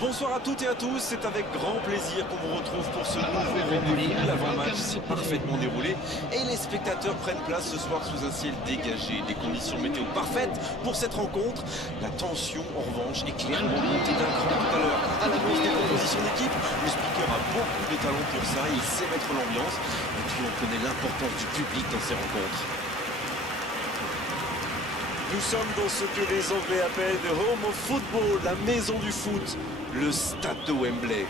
Bonsoir à toutes et à tous, c'est avec grand plaisir qu'on vous retrouve pour ce nouveau rendez-vous. L'avant-match s'est parfaitement déroulé et les spectateurs prennent place ce soir sous un ciel dégagé. Des conditions météo parfaites pour cette rencontre. La tension, en revanche, est clairement montée d'un cran tout à l'heure. À l'annonce des compositions d'équipe, le speaker a beaucoup de talent pour ça, il sait mettre l'ambiance. Et puis on connaît l'importance du public dans ces rencontres. Nous sommes dans ce que les Anglais appellent the home of football, la maison du foot, le stade de Wembley.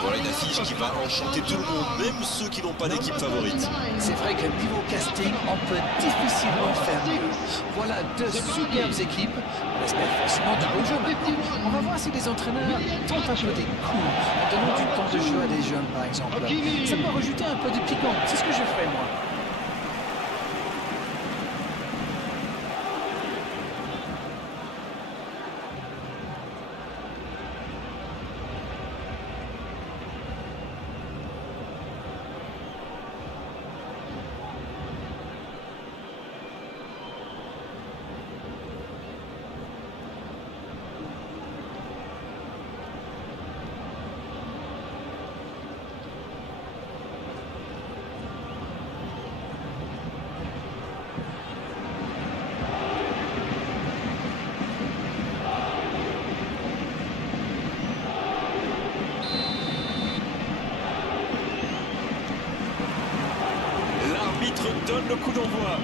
Voilà une affiche qui va enchanter tout le monde, même ceux qui n'ont pas d'équipe favorite. C'est vrai que niveau casting, on peut difficilement faire mieux. Voilà deux superbes équipes. On espère forcément du beau jeu maintenant. On va voir si les entraîneurs tentent un peu des coups en donnant du temps de jeu à des jeunes, par exemple. Ça peut rajouter un peu de piquant. C'est ce que je ferai, moi. L'arbitre donne le coup d'envoi.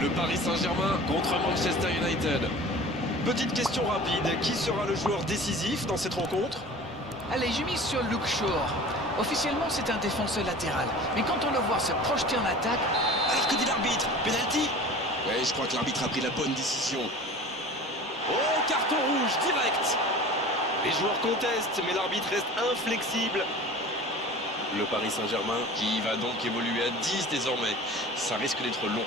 Le Paris Saint-Germain contre Manchester United. Petite question rapide, qui sera le joueur décisif dans cette rencontre? Allez, j'ai mis sur Luke Shaw. Officiellement, c'est un défenseur latéral. Mais quand on le voit se projeter en attaque... Alors que dit l'arbitre? Penalty? Ouais, je crois que l'arbitre a pris la bonne décision. Oh, carton rouge, direct. Les joueurs contestent, mais l'arbitre reste inflexible. Le Paris Saint-Germain qui va donc évoluer à 10 désormais. Ça risque d'être long.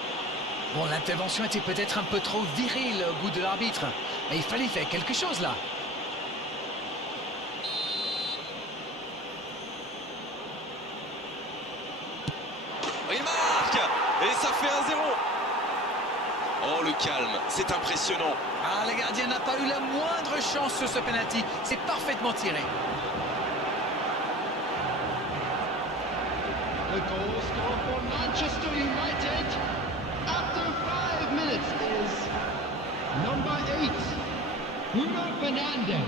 Bon, l'intervention était peut-être un peu trop virile au goût de l'arbitre. Mais il fallait faire quelque chose, là. Il marque! Et ça fait 1-0. Oh, le calme, c'est impressionnant. Ah, le gardien n'a pas eu la moindre chance sur ce penalty. C'est parfaitement tiré. The goal scored for Manchester United after 5 minutes is number 8, Bruno Fernandes.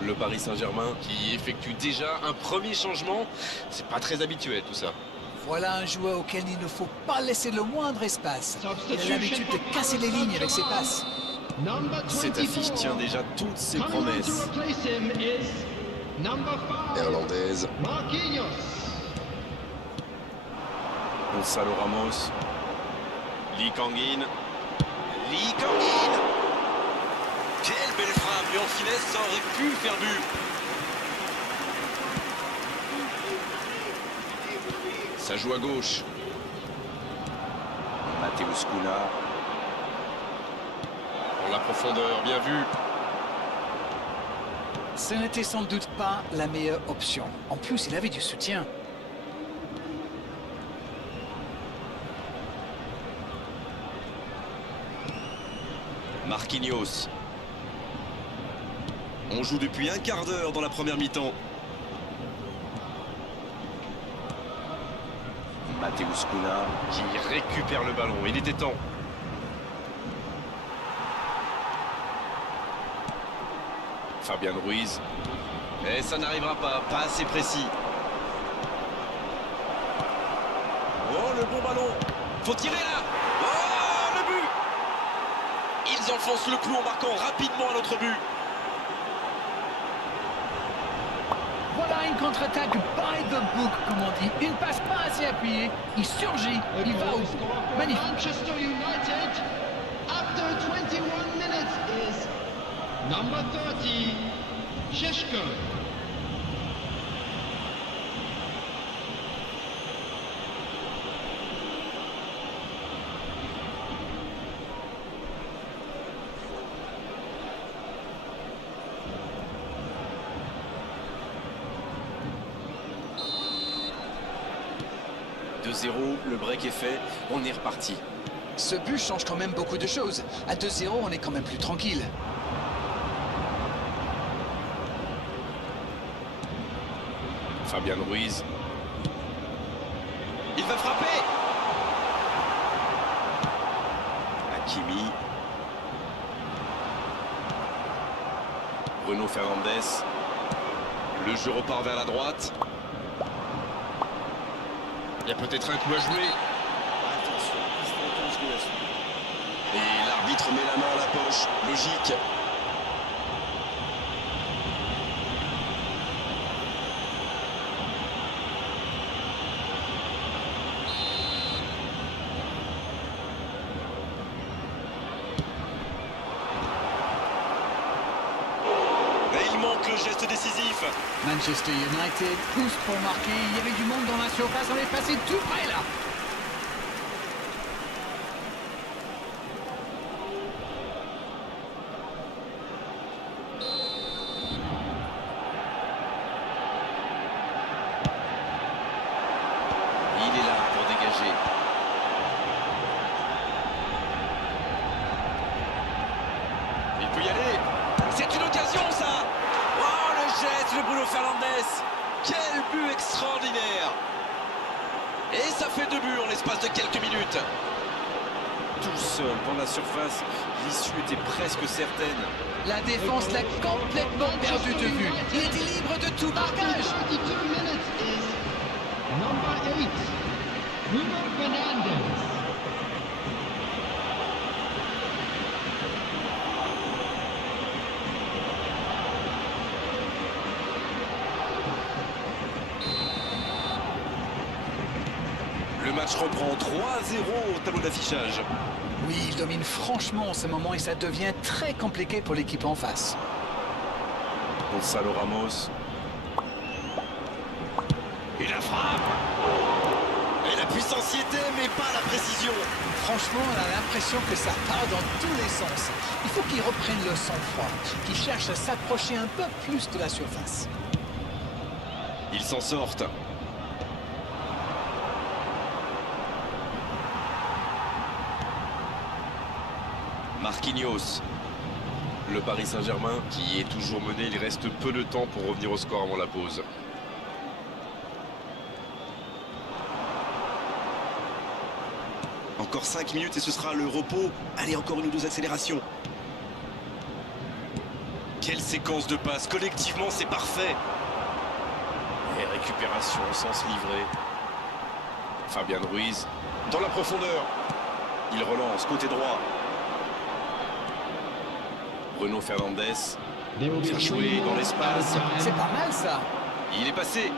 Le Paris Saint-Germain qui effectue déjà un premier changement. C'est pas très habituel tout ça. Voilà un joueur auquel il ne faut pas laisser le moindre espace. Il a l'habitude de casser les lignes avec ses passes. Cette affiche tient déjà toutes ses promesses. Irlandaise. Gonzalo Ramos. Lee Kangin. Lee Kangin. Quelle belle frappe, mais en finesse, ça aurait pu faire but. Ça joue à gauche. Mateusz Kuna. Dans la profondeur, bien vu. Ce n'était sans doute pas la meilleure option. En plus, il avait du soutien. Marquinhos. On joue depuis un quart d'heure dans la première mi-temps. Mateusz Kuna qui récupère le ballon. Il était temps. Fabian Ruiz. Et ça n'arrivera pas assez précis. Oh, le bon ballon. Faut tirer là. Oh, le but. Ils enfoncent le clou en marquant rapidement à notre but. Voilà une contre-attaque by the book, comme on dit. Une passe pas assez appuyée. Il surgit. Il va au... Magnifique. Manchester United after 21 minutes is number 30, Šeško. 2-0, le break est fait, on est reparti. Ce but change quand même beaucoup de choses. À 2-0, on est quand même plus tranquille. Fabian Ruiz. Il va frapper. Hakimi. Bruno Fernandes. Le jeu repart vers la droite. Il y a peut-être un coup à jouer. Attention, il faut qu'on joue là-dessus. Et l'arbitre met la main à la poche. Logique. Le geste décisif. Manchester United pousse pour marquer. Il y avait du monde dans la surface. On est passé tout près là. Il est là pour dégager. Il peut y aller. C'est une occasion ça. Le Bruno Fernandes, quel but extraordinaire! Et ça fait 2 buts en l'espace de quelques minutes. Tout seul dans la surface, l'issue était presque certaine. La défense l'a complètement perdu de vue. Il était libre de tout marquage. 32 minutes is number 8, Bruno Fernandes. Le match reprend 3-0 au tableau d'affichage. Oui, il domine franchement en ce moment et ça devient très compliqué pour l'équipe en face. Gonzalo Ramos. Et la frappe. Et la puissance y était, mais pas la précision. Franchement, on a l'impression que ça part dans tous les sens. Il faut qu'il reprenne le sang-froid, qu'il cherche à s'approcher un peu plus de la surface. Ils s'en sortent. Marquinhos. Le Paris Saint-Germain qui est toujours mené, il reste peu de temps pour revenir au score avant la pause. Encore 5 minutes et ce sera le repos. Allez, encore une ou deux accélérations. Quelle séquence de passes. Collectivement, c'est parfait. Et récupération, sens livré. Fabian Ruiz dans la profondeur. Il relance côté droit. Bruno Fernandes. Bien joué dans l'espace. C'est pas mal ça. Il est passé.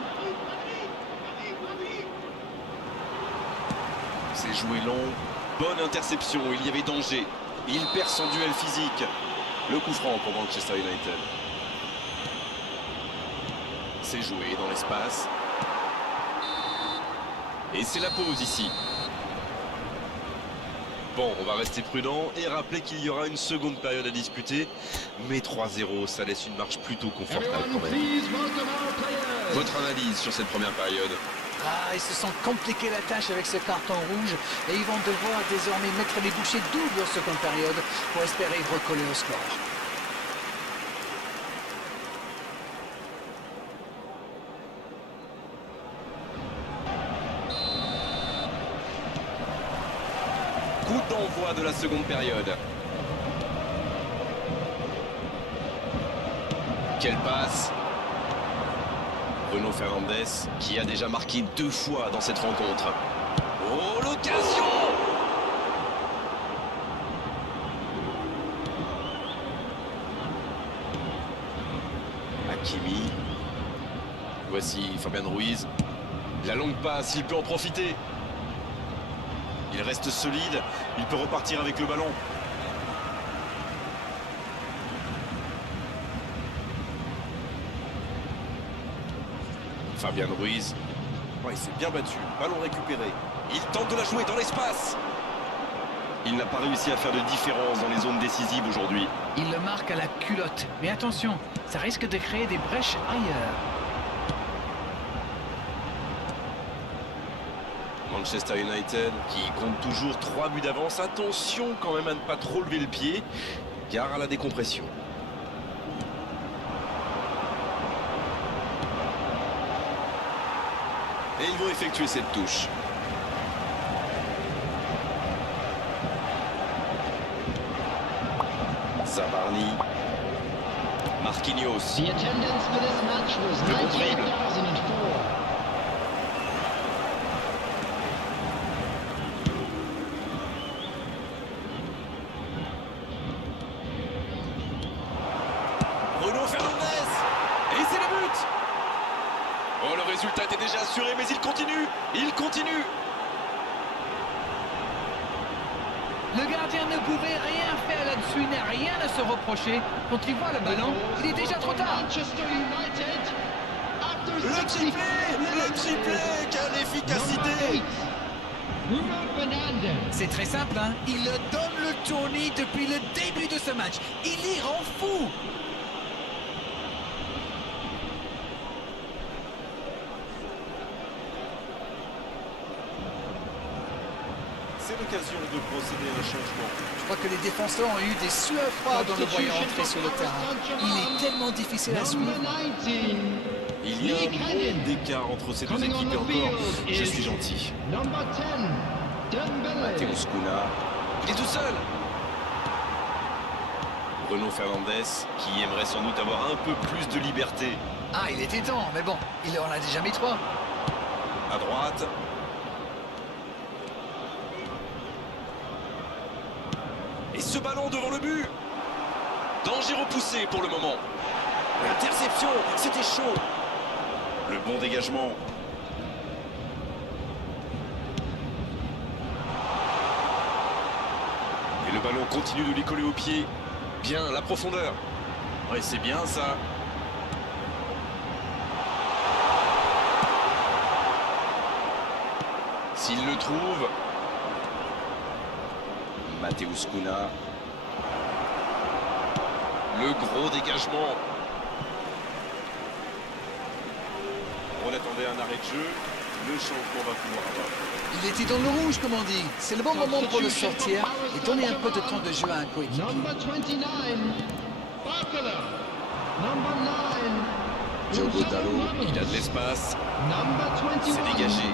C'est joué long. Bonne interception. Il y avait danger. Il perd son duel physique. Le coup franc pour Manchester United. C'est joué dans l'espace. Et c'est la pause ici. Bon, on va rester prudent et rappeler qu'il y aura une seconde période à disputer. Mais 3-0, ça laisse une marche plutôt confortable quand même. Votre analyse sur cette première période? Ah, ils se sont compliqués la tâche avec ce carton rouge et ils vont devoir désormais mettre les bouchées doubles en seconde période pour espérer recoller au score. Coup d'envoi de la seconde période. Quelle passe! Bruno Fernandes qui a déjà marqué 2 fois dans cette rencontre. Oh, l'occasion! Hakimi. Voici Fabian Ruiz. La longue passe, il peut en profiter. Il reste solide, il peut repartir avec le ballon. Fabian Ruiz. Ouais, il s'est bien battu, ballon récupéré. Il tente de la jouer dans l'espace. Il n'a pas réussi à faire de différence dans les zones décisives aujourd'hui. Il le marque à la culotte. Mais attention, ça risque de créer des brèches ailleurs. Manchester United qui compte toujours 3 buts d'avance. Attention quand même à ne pas trop lever le pied, car à la décompression. Et ils vont effectuer cette touche. Zabarni. Marquinhos. The attendance for this match was Le bon dribble. 19,004. Bruno Fernandes. Et c'est le but. Oh, le résultat était déjà assuré, mais il continue. Il continue. Le gardien ne pouvait rien faire là-dessus, il n'a rien à se reprocher. Quand il voit le ballon, il est déjà trop tard. Manchester United after Le 60 triplé. Le triplé. Quelle efficacité. Bruno Fernandes. C'est très simple, hein. Il donne le tournis depuis le début de ce match. Il y rend fou. C'est l'occasion de procéder à un changement. Je crois que les défenseurs ont eu des sueurs froides en le voyant entrer sur le terrain. Il est tellement difficile à suivre. Number 19. Il y a un monde d'écart entre ces deux Coming on équipes et the encore, field je is suis gentil. Number 10. Dembele. Mateus Cunha. Il est tout seul. Bruno Fernandes, qui aimerait sans doute avoir un peu plus de liberté. Ah, il était temps, mais bon, il en a déjà mis 3. À droite. Et ce ballon devant le but. Danger repoussé pour le moment. L'interception, c'était chaud. Le bon dégagement. Et le ballon continue de lui coller au pied. Bien, la profondeur. Ouais, c'est bien ça. S'il le trouve. Mateus Cunha. Le gros dégagement. On attendait un arrêt de jeu. Le changement va pouvoir avoir. Il était dans le rouge, comme on dit. C'est le bon moment pour le sortir et donner un peu de temps de jeu à un coéquipier. Number 29. Barcola. Number 9. Diogo Dalot, il a de l'espace. Number 21. C'est dégagé.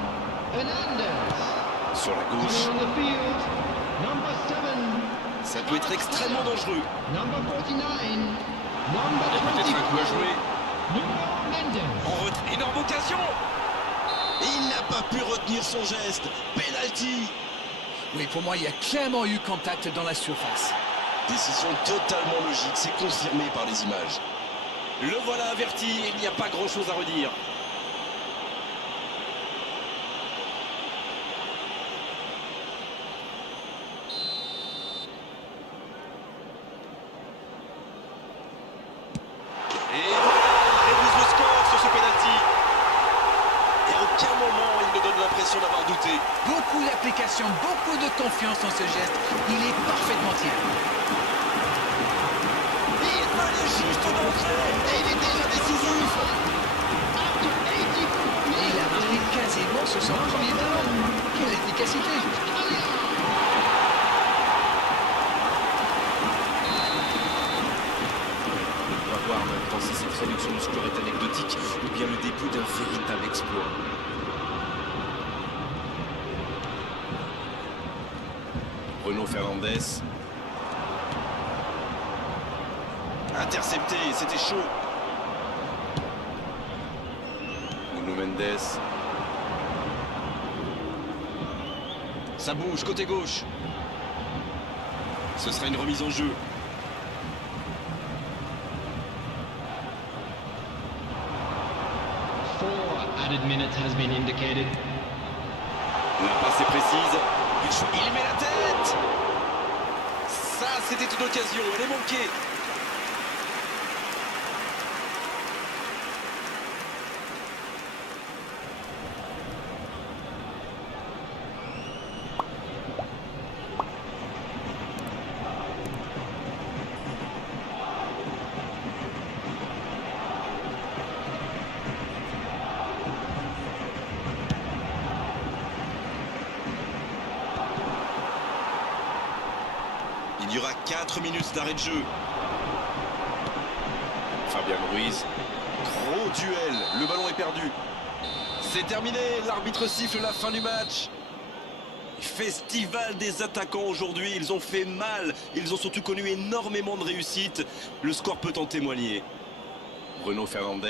Hernandez. Sur la Coming gauche. on the field. Number 7. Ça peut être extrêmement dangereux. Number 49. Number Il y a peut-être un coup à 24. jouer. Nuno Mendes. En retrait, énorme occasion. Et il n'a pas pu retenir son geste. Penalty. Oui, pour moi, il y a clairement eu contact dans la surface. Décision totalement logique, c'est confirmé par les images. Le voilà averti, il n'y a pas grand-chose à redire. Et voilà, il réduit le score sur ce penalty. Et à aucun moment il ne donne l'impression d'avoir douté. Beaucoup d'application, beaucoup de confiance dans ce geste. Il est parfaitement tiré. Il venait juste d'entrer et il est déjà décisif. After 84 Il a marqué quasiment sur son premier ballon. Quelle efficacité! On va voir maintenant si cette réduction du score est anecdotique ou bien le début d'un véritable exploit. Bruno Fernandes. Intercepté, c'était chaud. Nuno Mendes. Ça bouge, côté gauche. Ce sera une remise en jeu. added minutes has been indicated. La passe est précise. Il met la tête. Ça, c'était une occasion. Elle est manquée. Il y aura 4 minutes d'arrêt de jeu. Fabian Ruiz. Gros duel. Le ballon est perdu. C'est terminé. L'arbitre siffle la fin du match. Festival des attaquants aujourd'hui. Ils ont fait mal. Ils ont surtout connu énormément de réussite. Le score peut en témoigner. Bruno Fernandes.